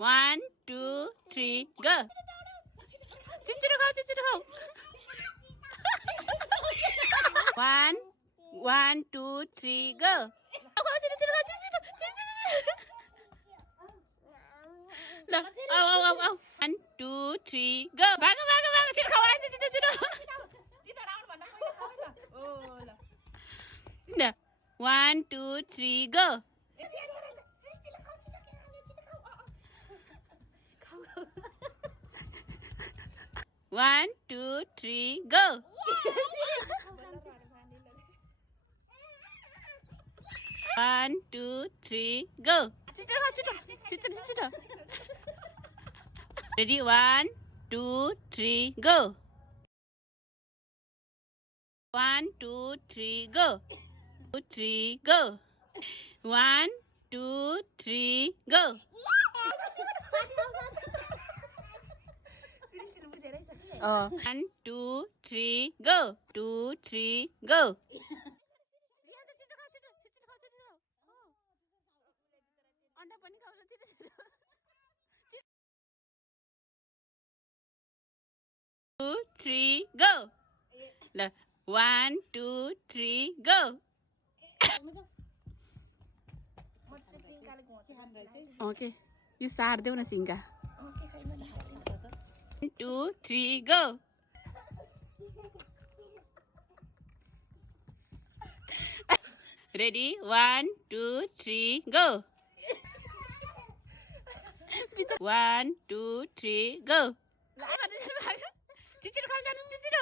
1, 2, 3, go. Chichiro khao, chichiro khao. 1, 1, 2, 3, go. Khao, chichiro khao, chichiro. No, oh. 1, 2, 3, go. Baga, chichiro khao, chichiro. No. 1, 2, 3, go. 1, 2, 3, go. 1, 2, 3, go. Chichiro. Ready? 1, 2, 3, go. 1, 2, 3, go. 2, 3, go. 1, 2, 3, go. 1, 2, 3, go. 2, 3, go. 2, 3, go. 1, 2, 3, go. Okay, you start देऊ न सिंगा. 1, 2, 3, go. Ready? 1, 2, 3, go. 1, 2, 3, go. Chichiro khao sana, chichiro.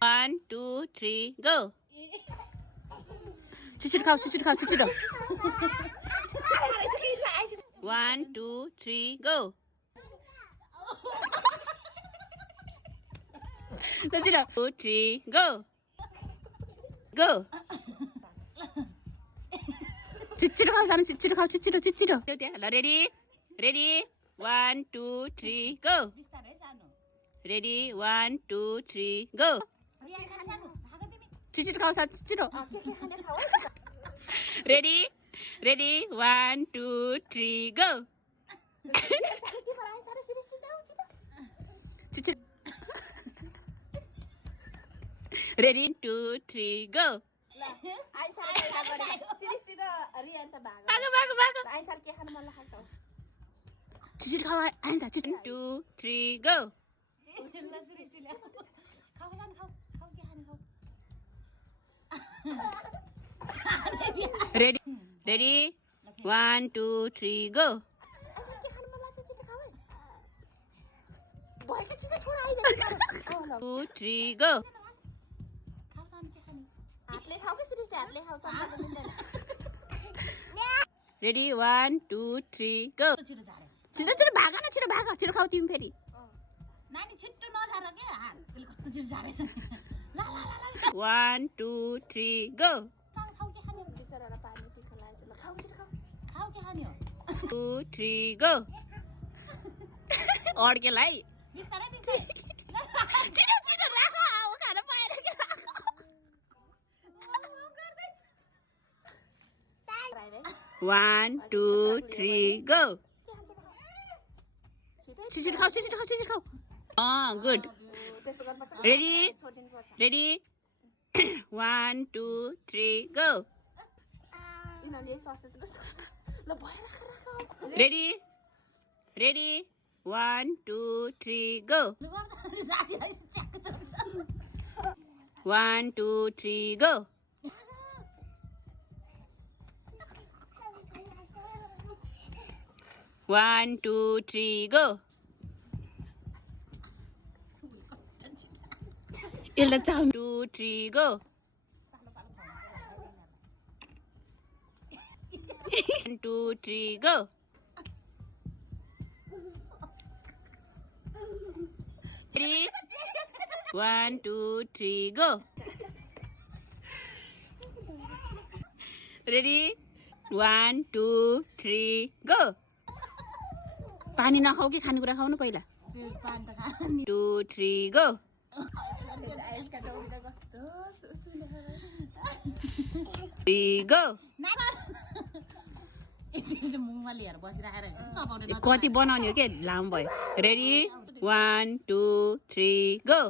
1, 2, 3, go. Chichiro khao, chichiro. 1, 2, 3, go. Chichiro. 2, 3, go. Go. Chichiro khao sana, chichiro. Ready? 1, 2, 3, go. Ready? 1, 2, 3, go. Chichiro khao sana, chichiro. Ready? 1, 2, 3, go. Chichiro. Ready? 2, 3, go. Chichiro khao answer. 1, 2, 3, go. Ready? 1, 2, 3, go. 2, 3, go. Ready? 1, 2, 3, go. छिटो भाग छिटो खाऊ तिमी फेरि. नानी छिटो नझार के त्यसले कस्तो छिटो झारेछ. ल 1, 2, 3, go. खाऊ के खाने हो बिचरा पानी पिख लाएछ. ल खाऊ के खाने हो. 2, 3, go. अड्केलाई बिस्तारै छिटो राख आउ खान पाएर के. 1, 2, 3, go. Chichiro khao. Good. Ready? 1, 2, 3, go. Ready? 1, 2, 3, go. 1, 2, 3, go. 1, 2, 3, go. Illa 2, 3, go. 1, 2, 3, go. Ready? 1, 2, 3, go. Ready? 1, 2, 3, go. पानी नखाऊ कि खानेकुरा खाउनु पहिला. 2, 3, go. 3, go. यसले मुङमा लिएर बसिराखेर चपाउने कति बनाउने हो के लामो भयो रेडी 1 2 3 गो